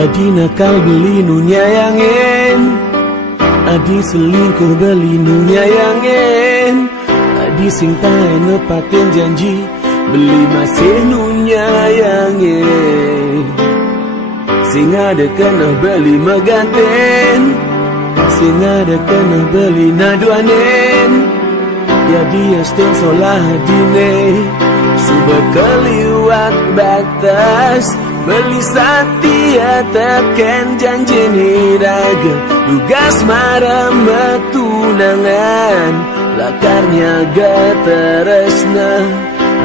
Adi nakal beli nunyayangin, adi selingkuh beli nunyayangin, adi sing tae nepatin janji beli masih nunyayangin. Sing ada kena beli meganten, sing ada kena beli naduanen. Ya dia stung solah dine sudah keliwat batas, beli setia teken janji niraga, tugas marah metunangan, lakarnya gak teresna,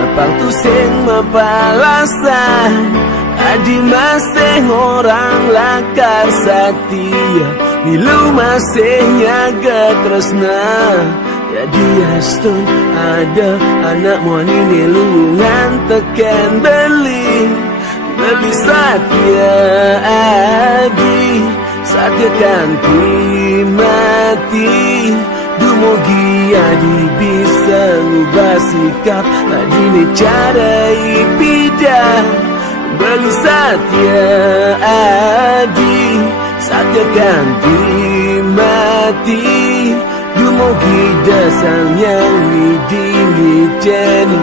apa tu sing mapalasan. Adi masih orang lakar setia, milu masih nyaga tresna. Jadi astun ada anak muani lungan teken beli setia adi, setia ganti mati. Dumogi adi bisa ngubah sikap, adi ni cara ipidah. Beli setia adi, setia ganti mati. Dumogi dasang yang widingi jeni,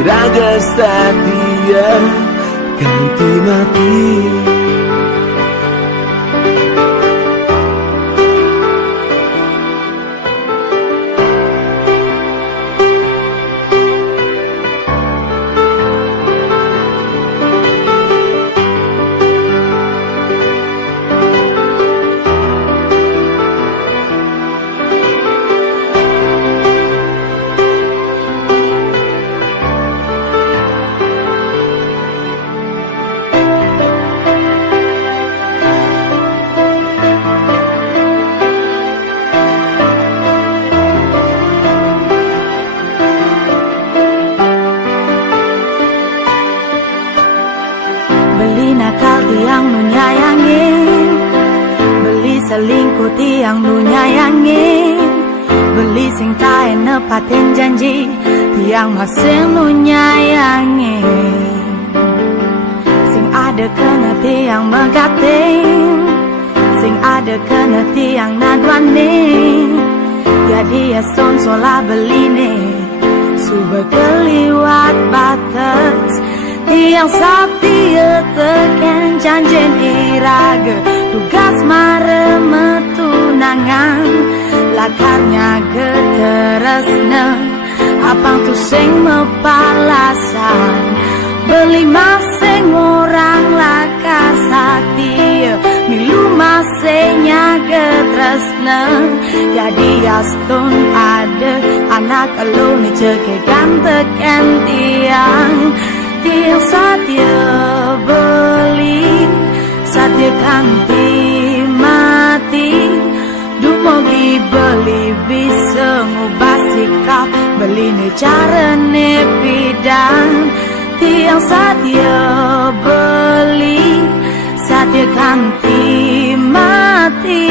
iraga setia ganti mati. Tiang nu nyayangin, beli selingkuh tiang nu nyayangin, beli sing tae nepatin janji tiang masih nu nyayangin. Sing ada kena tiang megatin, sing ada kena tiang naduanin. Jadi ya son sola beline sudah keliwat batas, tiang setia teken janji iraga, tugas mare metunangan, lakarnya geteresna, apang tu sing mepalasan. Beli masing orang lakar setia, milu masingnya getresna. Jadi astun ada anak elu ni cekekan teken tiang, tiang setia beli, setia ganti mati. Dumogi beli bisa ngubah sikap, beli ni cara ni bidang. Tiang setia beli, setia ganti mati.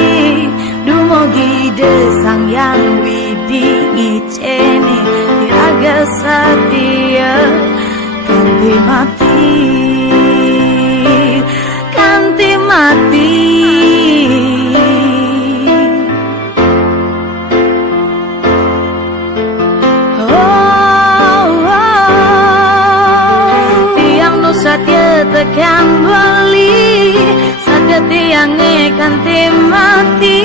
Dumogi desang yang widingi ceni, iraga setia ganti mati, ganti mati. Oh, tiang nu setia tekan beli, setia tiang ganti mati.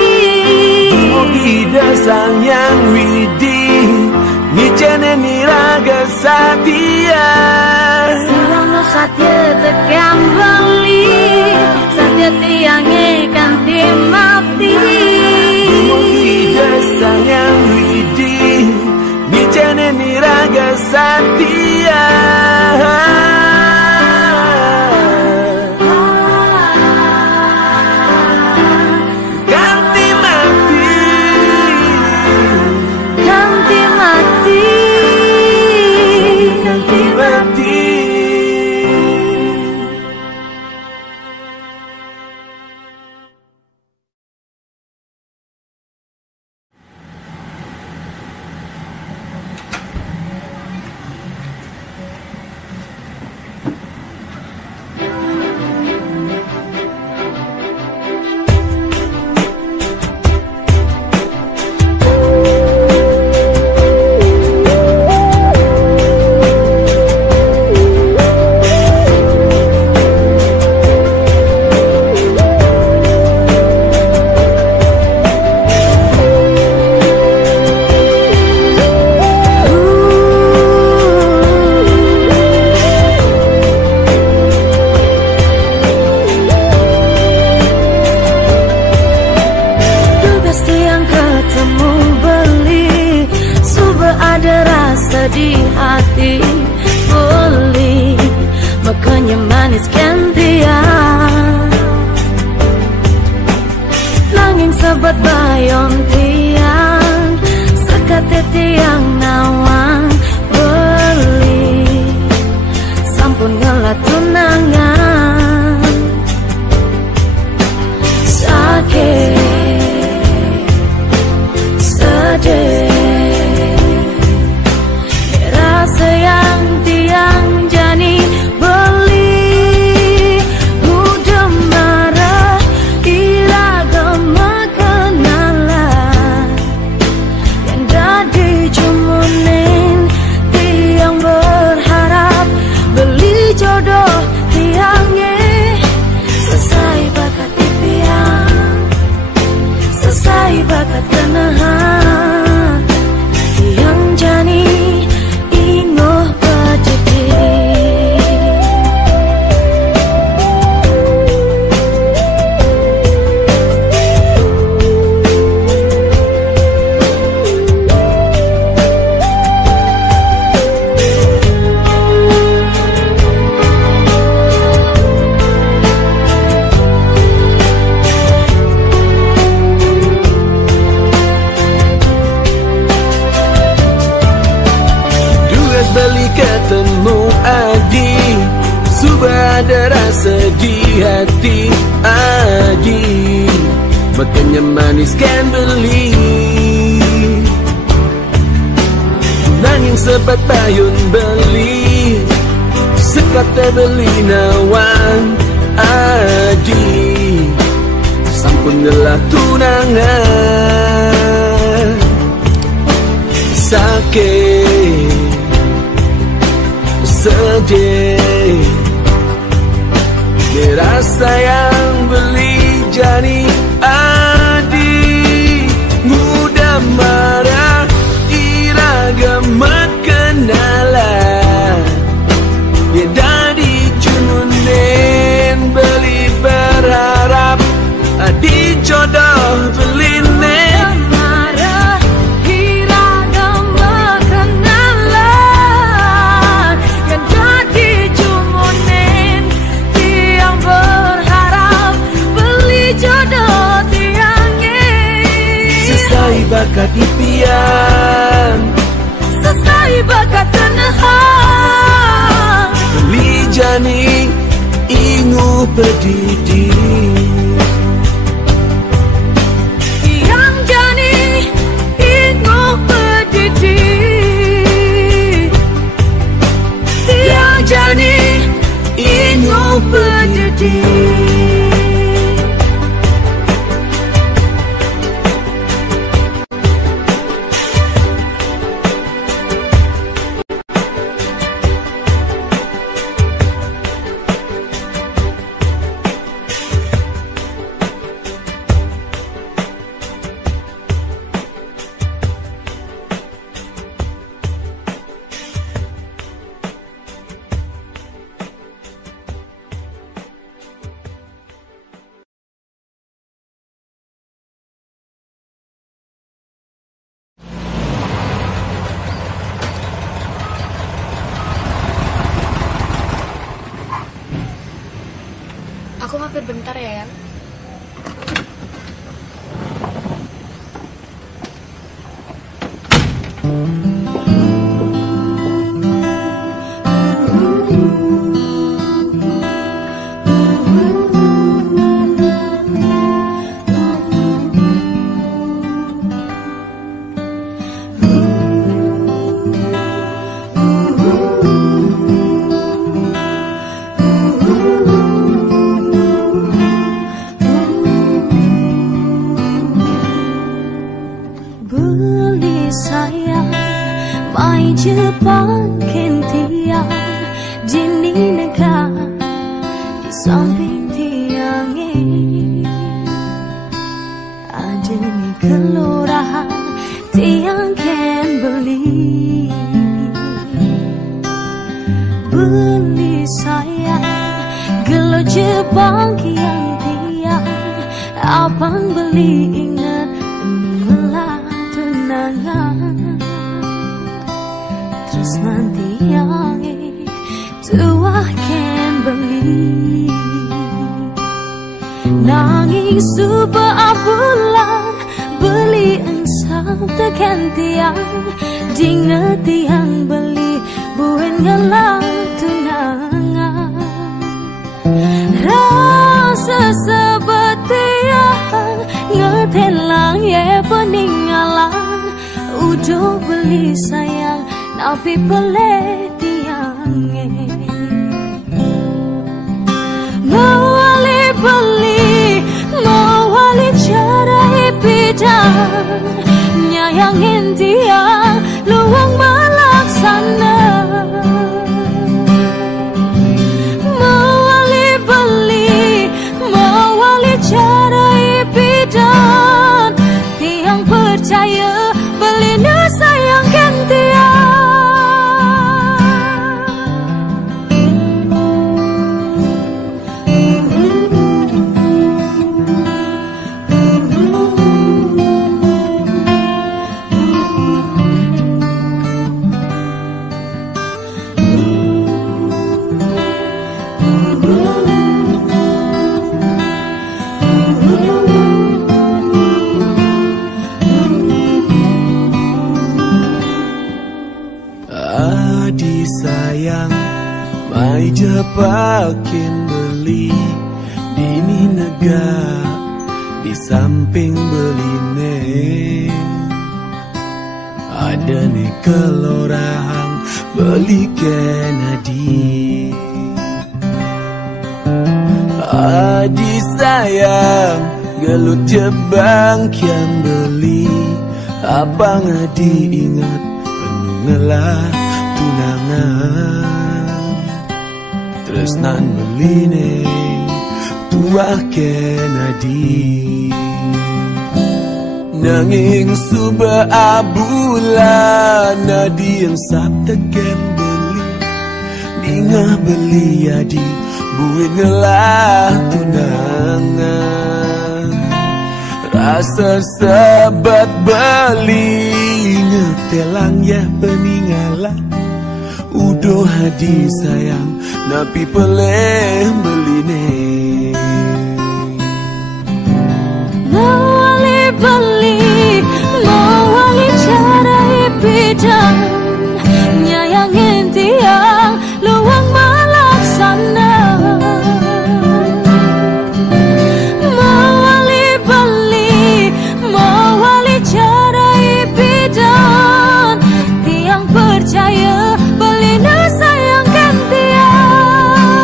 Dumogi dasang yang widing, nicene niraga setia. Siang setia tekan beli, setia tiang ganti mati. Dumogi dasang yang widing, nicene niraga setia. ada rasa di hati Adi, makanya manis kan beli. Nanging sebat payun beli, sekata beli nawan Adi, sampun gelah tunangan. Sakit, sedih, dirasa yang beli jani Adi, mudah marah iraga kenalan, dia dari jununin beli berharap Adi jodoh beli nen. Bakat impian, selesai bakat tenahan, beli jani ingu pedidi, yang jani ingu pedidi, yang jani ingu pedidi. Aku mampir bentar ya, Yan. Jepang kentian jini negah di samping tiangnya ada nih kelurahan tiang ken beli sayang gelo Jepang kian tiang abang beli ingat mengelah tunangan. Terus nanti yang tua ken beli nanging suba bulan beli ensang tekan tiang dinget tiang beli buen ngelang tunangan rasa sebetiang ngetelang ye peninggalan udah beli sayang tapi peleh tiangnya ngawali beli ngawali cara bidang nyayangin tiang luang melaksana ngawali beli ngawali cara bidang tiang percaya beli sayangkan tiang. Adi sayang, mai jepakin tegak di samping beline. Ada nih kelurahan beli Kennedy. Adi sayang gelut jebang kian beli. Abang Adi ingat penuh ngelah tunangan. Tresnan beline tuah Kennedy. Nanging suba abulan Nadi yang sabta ken beli. Dingah beli Adi buin ngelah tunangan. Rasa sebat beli ngetelang ya peninggalan. Udo Adi sayang napi peleh beline. Mawali beli, mawali carai bidang, nyayangin tiang, luang malaksana. Mawali beli, mawali carai bidang, tiang percaya belina sayangkan tiang.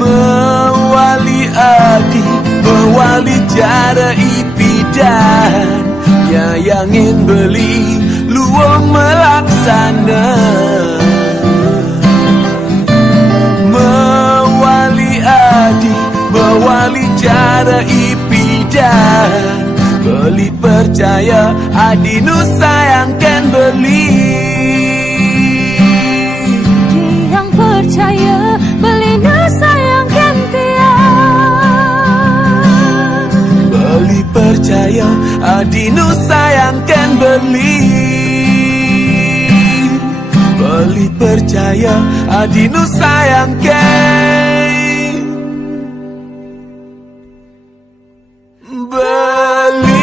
Mawali Adi mewali cara ipidan, nyayangin beli luang melaksana. Mewali Adi mewali cara ipidan, beli percaya Adi nu sayangkan beli. Tiang percaya belina sayangkan tiang. Beli percaya Adi nu sayangkan beli. Beli percaya Adi nu sayangkan beli.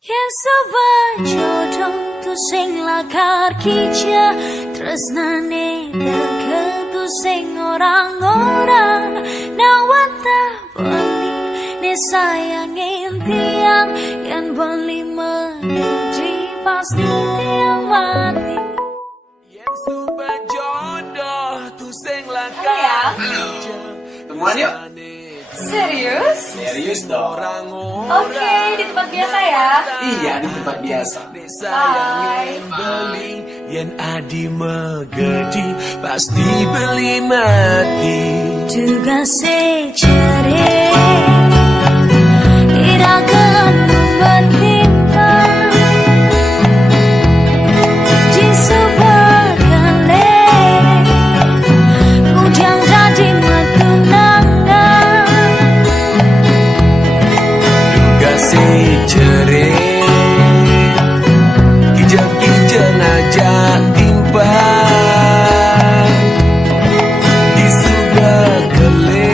Yang sebajodoh tu sing lakar kija, tresnane deket tu sing orang-orang. Nawata beli ne sayangin tiang, yang beli mengerti pasti tiang mati. Yang suka jodoh tu sing lakar. Temuan yuk. Serius? Serius dong. Oke, di tempat biasa ya. Iya, di tempat biasa. Sayangin beli yang Adi megedi pasti beli mati. Juga secere tidak akan bertimpa di sebuah kale hujan jadi matunangan. Juga secere kijang-kijang aja timpang di sebuah kele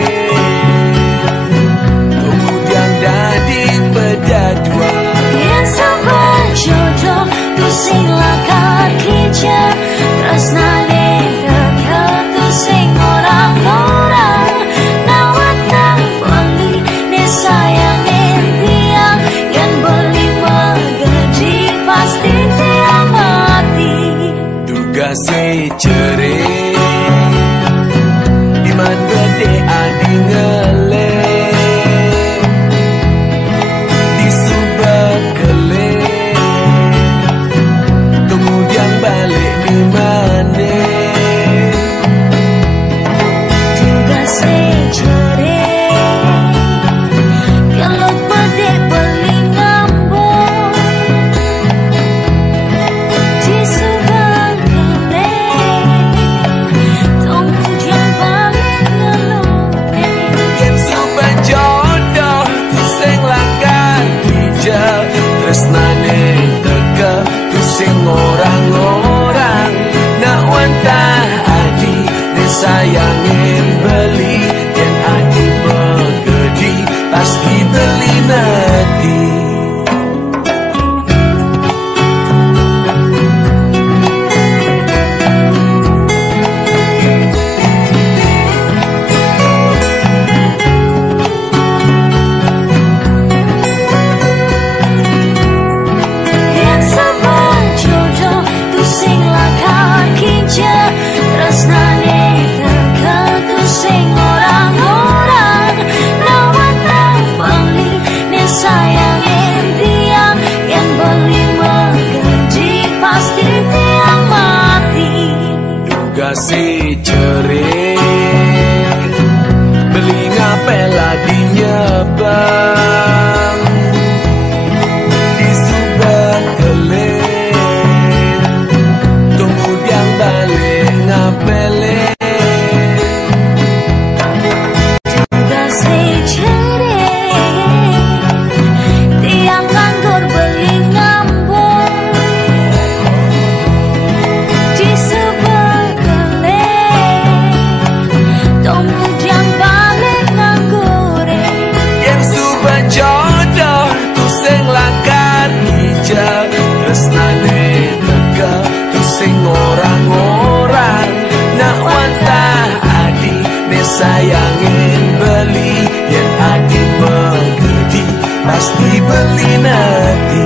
sayangin beli yang adi mengerti pasti beli nanti.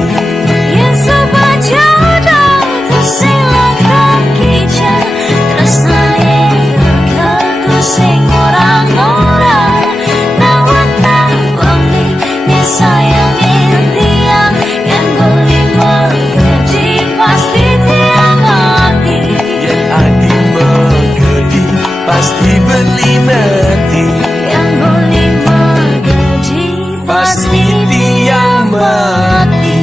Yang sebaca dan tersilang kaki jan terus naik ke sing orang-orang nawan tak beli nih sayangin tiang yang beli mengerti pasti tiang mati. Yang adi mengerti pasti beli nanti. Yang beli mengerti pasti tiang mati.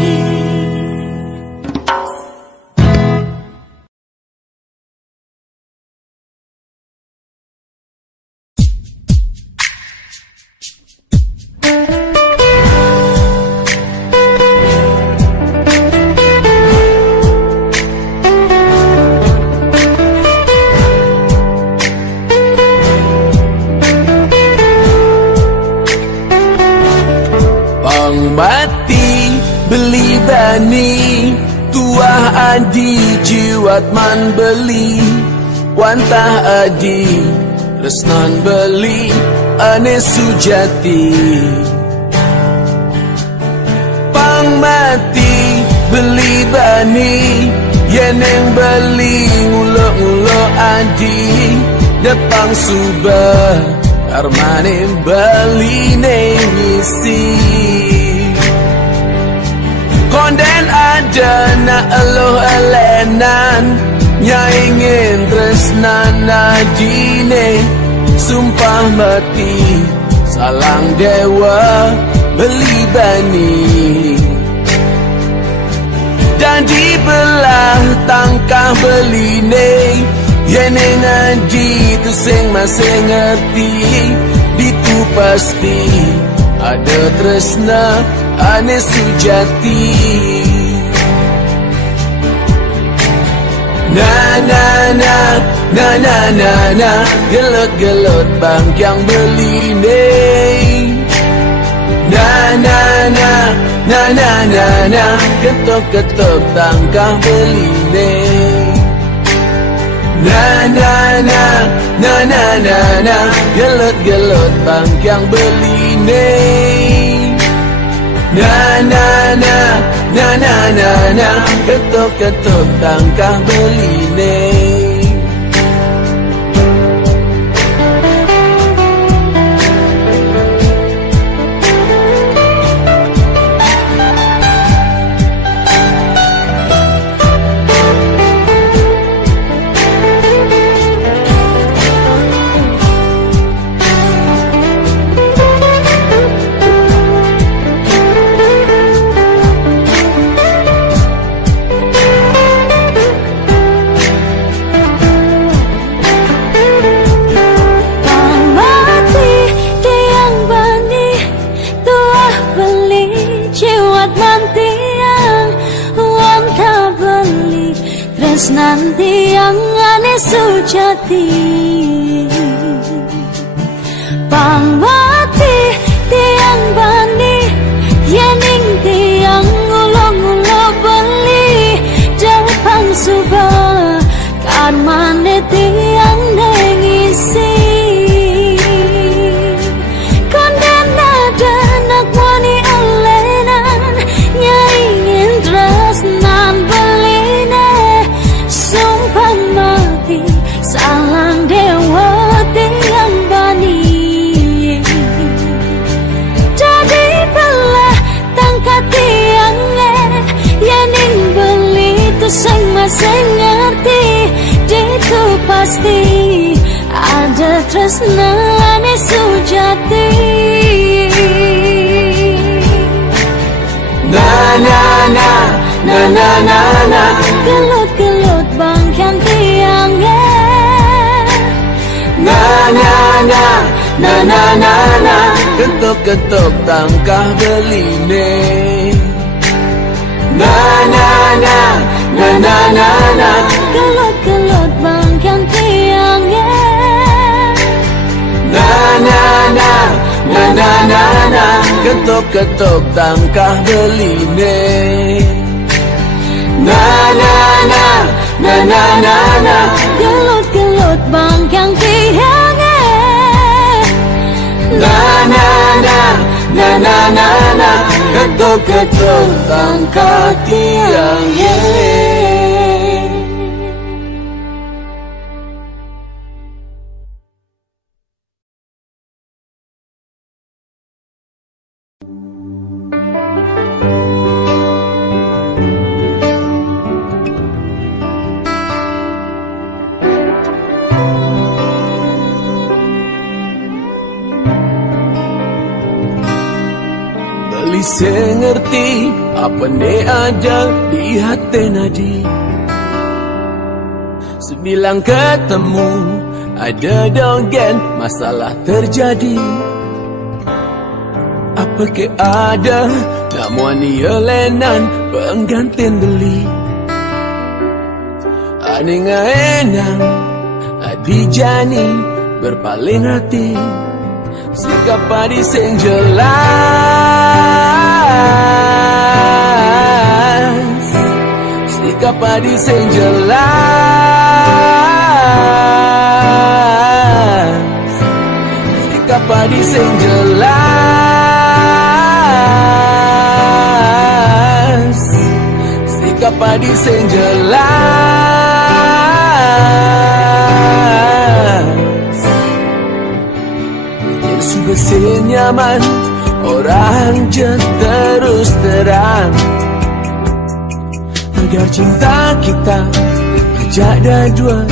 Mati beli bani tuah adi jiwat man beli wantah adi resnan beli ane sujati. Pang mati beli bani yeneng beli ngulo-ngulo adi depang subah karmanin beli nengisi. Konden ada na eluh elenan nyaingin tresnan nadine sumpah mati salang dewa beli bani. Dan dibelah tangkah beline yene ngadi tu sing masih ngerti ditu pasti ada tresna ane sujati. Na na na na na na na gelut-gelut bangkyang beline. Na na na na na na na ketok-ketok tangkah beline. Na na na na na na na gelut-gelut bangkyang beline. Na na na na na na na ketok-ketok tangkah beline. Nanti yang aneh sujati pamati tiang bani yening tiang ngulo-ngulo beli depan subah karmane tiang nengisi. Konden ada nak wani elenan nyaingin tresnan beline sumpah mati salang dewa tiang bani. Jadi belah tangkat tiangnya yening beli tu sing masih ngerti ditu pasti ada tresna ane sujati. Na na na na na na na gelut-gelut bangkyan tiangnya. Na na na na na na na ketok-ketok tangkah beline. Na na na na na na na gelut-gelut bangkyan tiangnya. Na na na na na na na ketok-ketok tangkah beline. Na na na na na na na gelut-gelut bangkyan tiangnya. Na na na na na na na, ketuk-ketuk angkat tiang Beli sengerti apa ne ada di hati nadi. Sebilang ketemu ada dogen masalah terjadi. Apa ke ada namun yelenan penggantin beli. Aning enang adi jani berpaling hati. Sikap padi sing jelas, sikap padi sing jelas, sikap padi sing jelas, sikap padi sing jelas. Sudah senyaman orang je terus terang agar cinta kita ada dua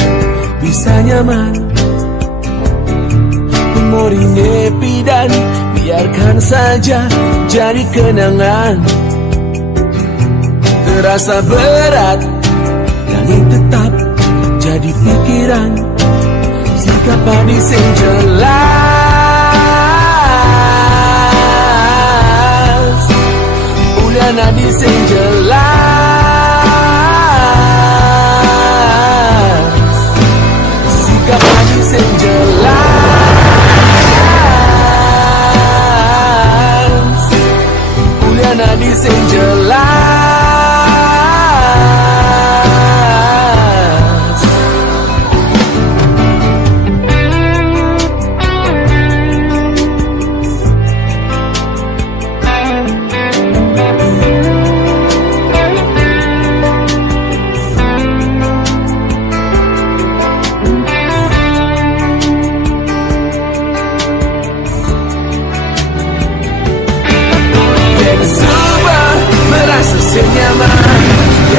bisa nyaman. Memori nepi dan biarkan saja jadi kenangan. Terasa berat langit tetap jadi pikiran. Sikap padi sing jelas, nadi sing jelas, sikap nadi sing jelas, kuliah nadi sing jelas. Senyaman,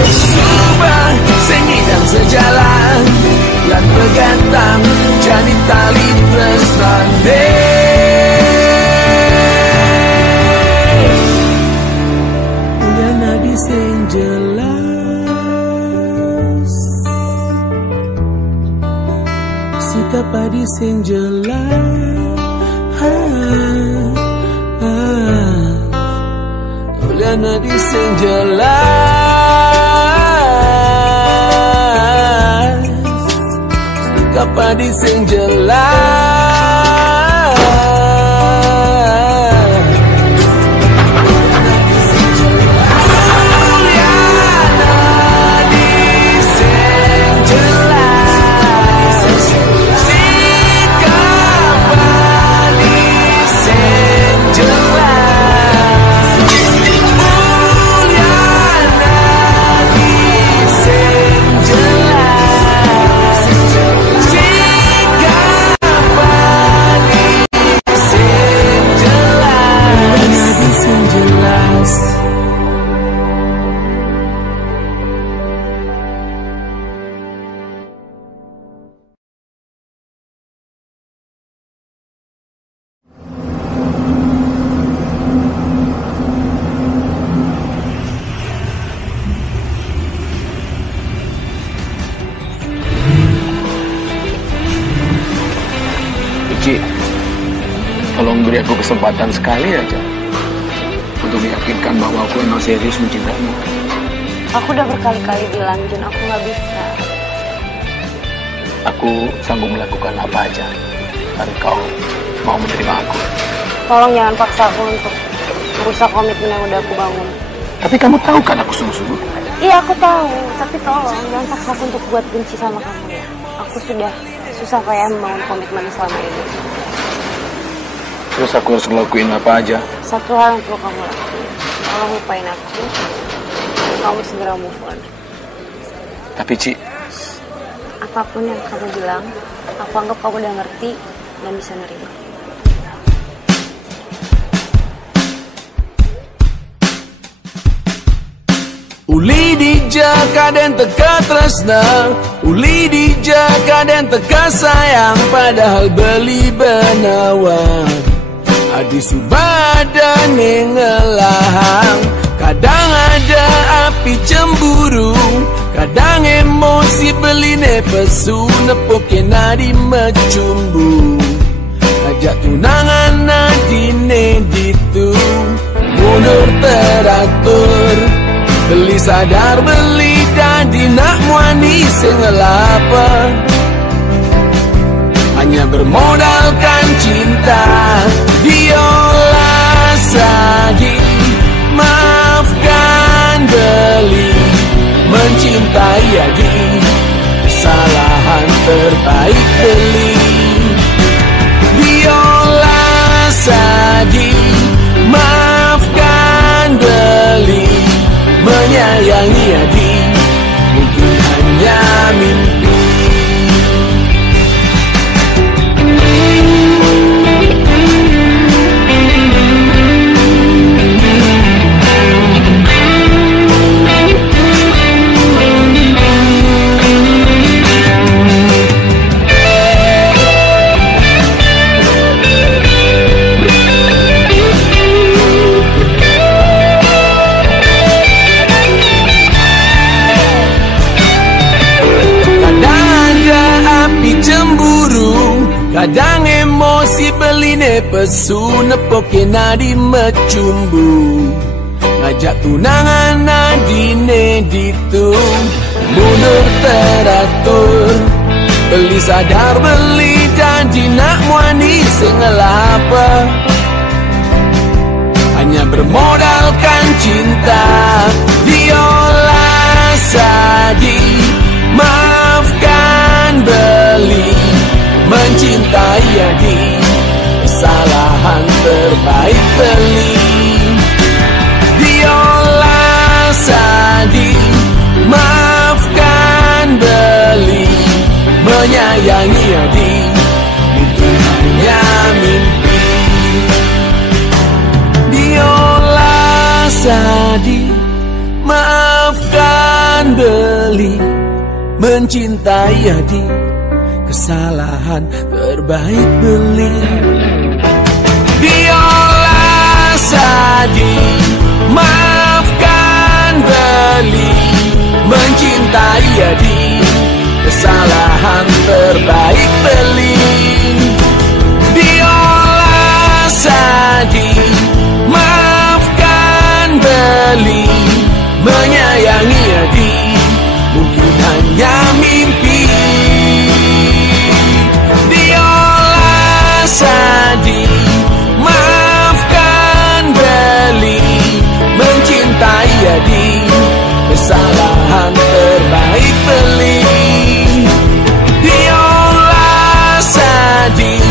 subah sengidang sejalan, lan pegantang jadi tali tresnane. Udah nadi sing jelas, sikap padi sing jelas. Nadi sing jelas, sikap padi sing jelas. Tolong beri aku kesempatan sekali aja untuk meyakinkan bahwa aku emang serius mencintaimu. Aku udah berkali-kali bilang, Jun, aku nggak bisa. Aku sanggup melakukan apa aja dan kau mau menerima aku. Tolong jangan paksa aku untuk merusak komitmen yang udah aku bangun. Tapi kamu tahu kan aku sungguh-sungguh? Iya, aku tahu. Tapi tolong jangan paksa aku untuk buat benci sama kamu ya. Aku sudah susah payah membangun komitmen selama ini. Terus aku harus ngelakuin apa aja? Satu hal yang perlu kamu lakuin. Tolong lupain aku. Kamu segera move on. Tapi Ci, Apapun yang kamu bilang, aku anggap kamu udah ngerti dan bisa nerima. Uli dijaka dan teka tresna, uli dijaka dan teka sayang, padahal beli benawan adi subada nengelahang. Kadang ada api cemburu, kadang emosi beline pesu, nepoke nadi mecumbu, ajak tunangan nadine ditu, mundur teratur. Beli sadar beli dadi nak muani sengelapa, hanya bermodalkan cinta. Diolah sagi, maafkan beli, mencintai adi, kesalahan terbaik beli. Diolah sagi, maafkan beli, menyayangi adi, mungkin hanya mimpi. Kadang emosi beline pesu, nepoke nadi mecumbu, ngajak tunangan nadine ditu, mundur teratur. Beli sadar beli janji nak muani sengelapa, hanya bermodalkan cinta. Diolah sadi, maafkan beli, mencintai adi, kesalahan terbaik beli. Diolah sadi, maafkan beli, menyayangi adi, mungkin hanya mimpi. Diolah sadi, maafkan beli, mencintai adi, kesalahan terbaik beli. Diolah sadi, maafkan beli, mencintai adi, kesalahan terbaik beli. Diolah sadi, maafkan beli, menyayangi adi, mungkin hanya mimpi. Sadi, maafkan beli, mencintai adi, kesalahan terbaik beli. Diolah sadi,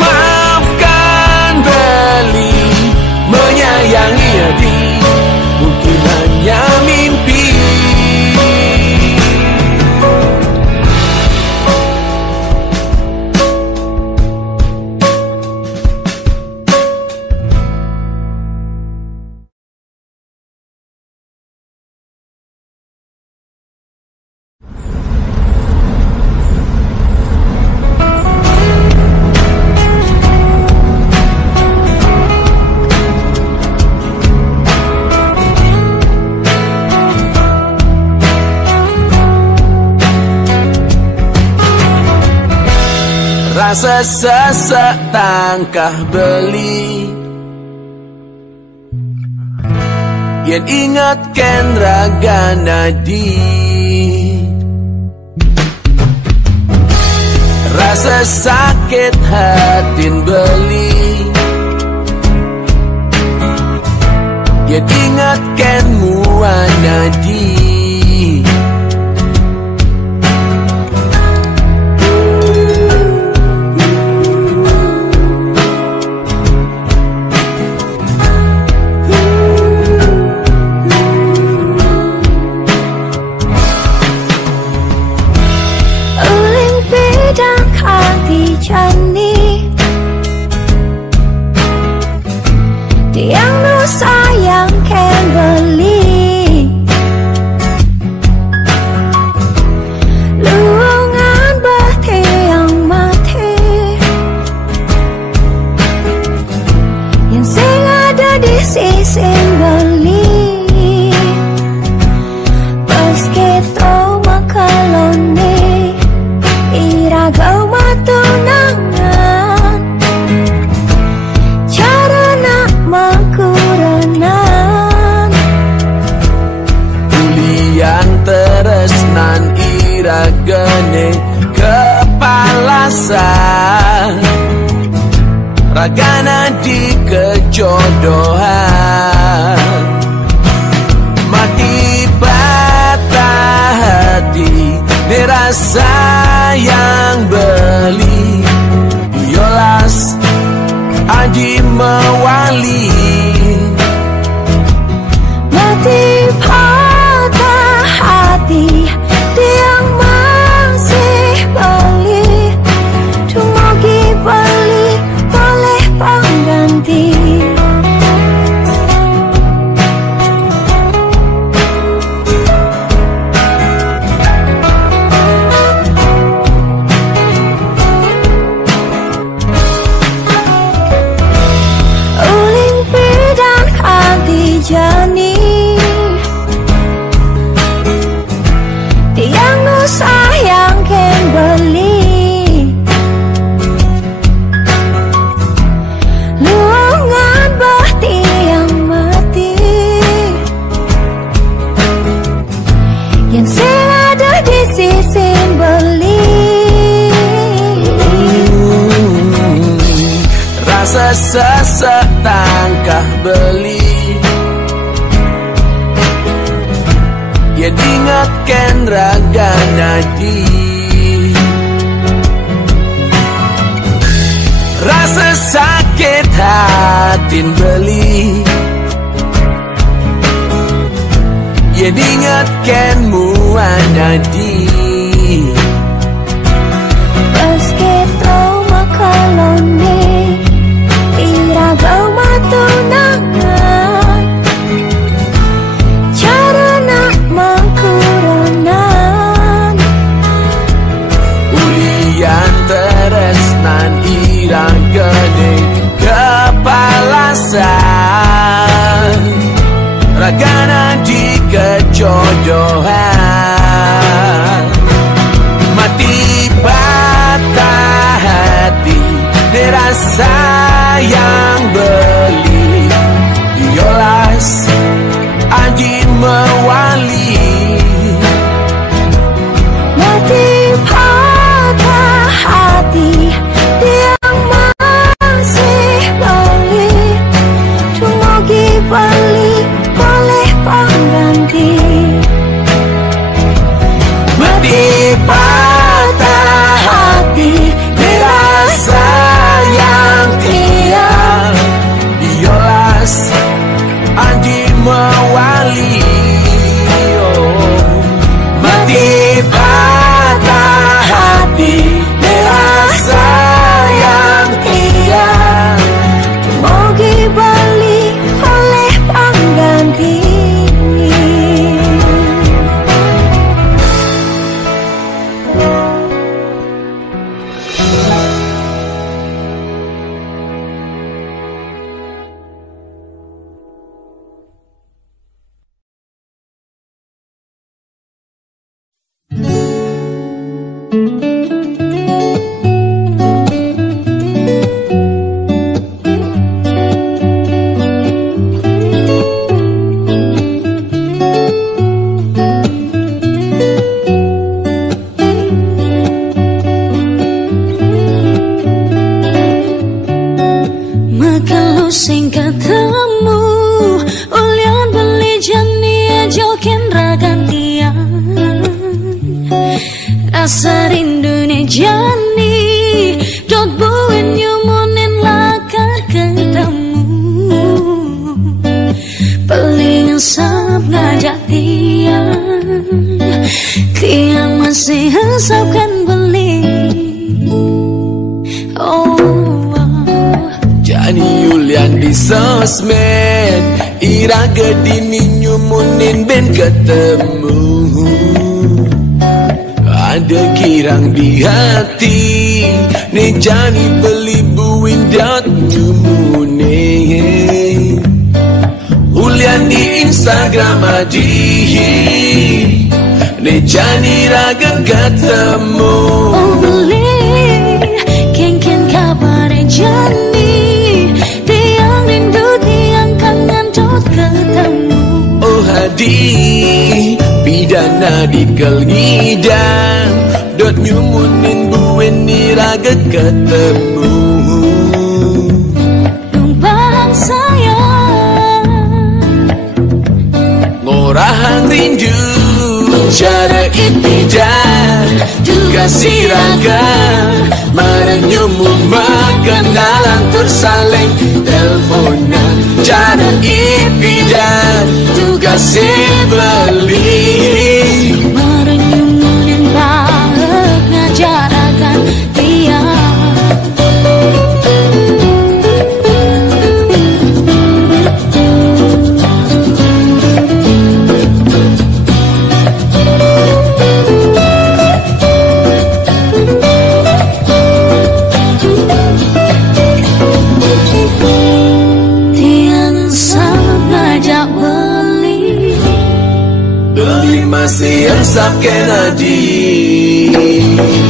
maafkan beli, menyayangi adi, mungkin hanya mimpi. Rasa sesak tangkah beli, yen ingatkan raga nadi. Rasa sakit hatin beli, yen ingatkan muanadi. tiang nu sayang ken beli luangan bahti yang mati yang sing ada di sisi beli pas kita makalone iragau matunangan cara nak makuranan Ulian teresnan iragane kepalasan ragana di kejodohan mati patah hati dirasa yang beli yolas aji mewali mati patah hati tiang masih beli tumugi beli boleh pengganti uling pidan kanti jani tiang nu sayang ken beli luangan bahti yang mati yang sing ada di sisi beli rasa sesek tangkah beli ya dingatkan raga nadi rasa sakit hatin beli ya dingatkan muanadi pas kita makalone iragau matunangan cara nak makuranan Ulian teresnan iragane kepalasan ragana di kejodohan mati patah hati dirasa yang beli yolas aji mewali mati patah hati tiang masih beli tumugi beli boleh pengganti mati patah hati dirasa yang tiang yolas aji mewali mati patah hati dirasa yang tiang tumugi beli boleh pengganti Makalu sing ketemu ulian beli jani jokin ragantian rasa rindune jani dot buin nyumunin lakar ketemu paling sab ngajak tiang masih hesapkan beli Jani Yulian di sosmed ira gedini nyumunin ben ketemu. Ada kirang di hati ne jani beli buin dot nyumune. Ulian di Instagram aji ne jani raga ketemu. Oh beli ken kabar jani tiang rindu tiang kangen dot ketemu. Oh hadi pidana dikel ngidang dot nyumunin buen ni raga ketemu. Numpang sayang Ngorahan rindu cara ipidan kasih raga merenyumun kenalan tersaling teleponan cara ipidan kasih beli merenyumun banget ngajarakan dia. masih resap Kennedy.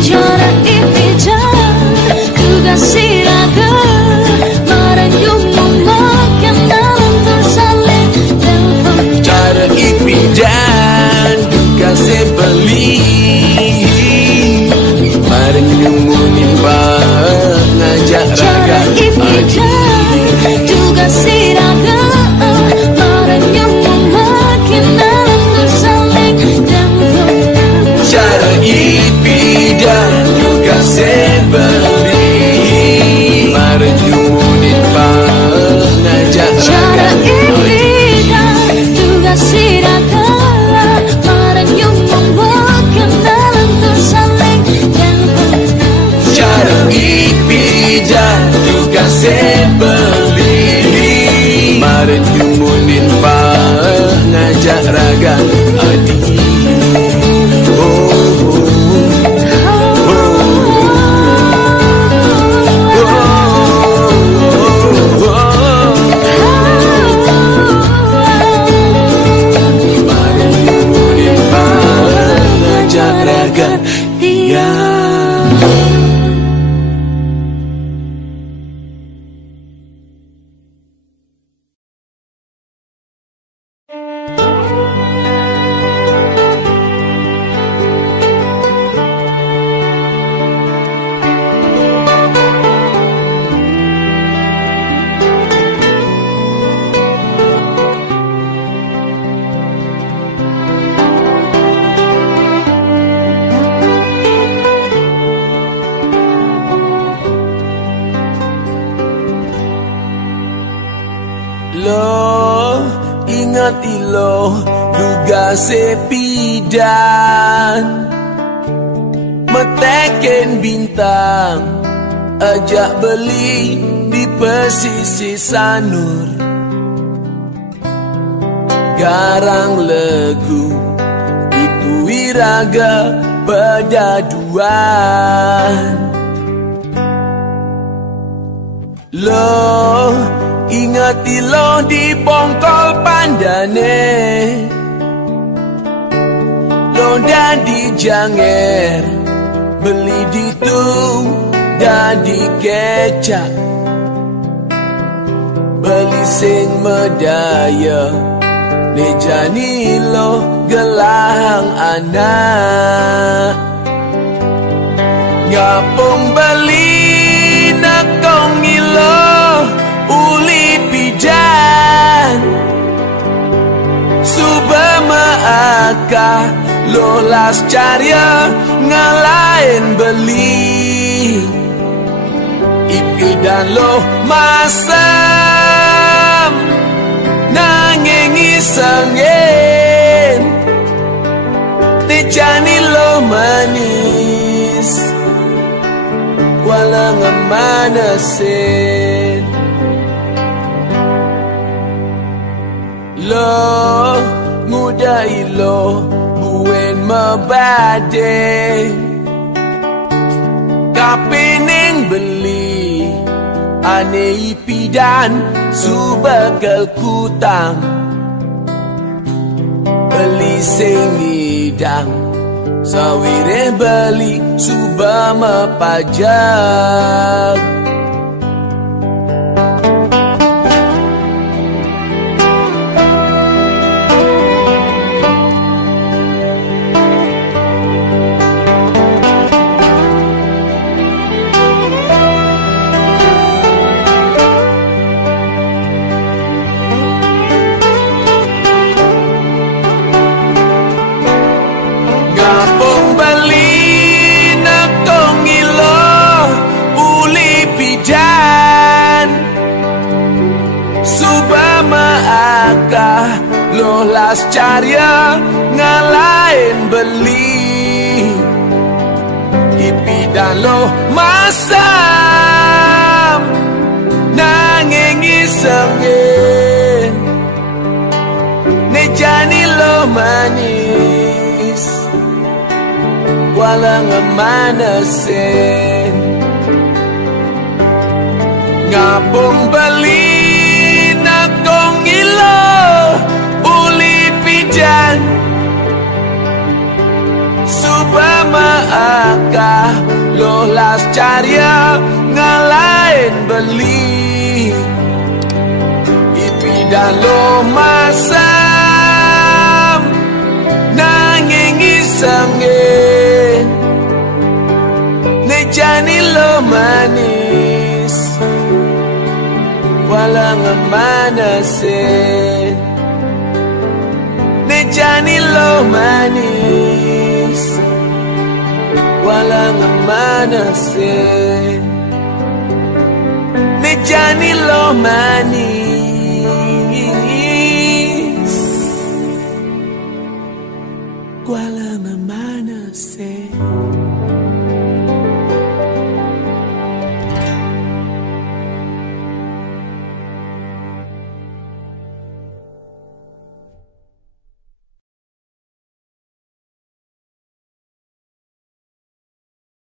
Cara ipijan ku kasih raga merenyumun makan dalam tersaling telepon. Cara ipijan ku kasih beli merenyumunin ngajak raga. Cara ipijan ku kasih raga merenyumun makan dalam tersaling telepon. Cara ipidan juga sebeli merenyumunin ngajak Cara raga. ipidan juga siraga merenyumun makan dalam tersaling telepon. Cara ipidan juga sebeli merenyumunin ngajak raga adi. Lo ingat ilo duga sepidan meteken bintang ajak beli di pesisir sanur garang legu itu iraga bedaduan. Lo ingat lo di bongkol pandane lo di janger beli ditung dadi kecap beli sing medaya nejani lo gelang anak ngapung beli nakong ilo uli pijan subama aka lolas carya ngalain beli ipi dan lo masam nangengi sengin nejani lo manis walang manasin lo ngudai lo buen mabade kapening beli ane ipidan subakal kutang beli sengidang sawire beli subama pajak lo las carya ngalain beli ipidan lo masam nanging isengin nejani lo manis walang manasin ngapong beli nakong ilo dan subama aka lo las carya ngalain beli ipidan lo masam nanging isengin nejani lo manis walang manasin nejani lo manis walang manasin nejani lo manis walang manasin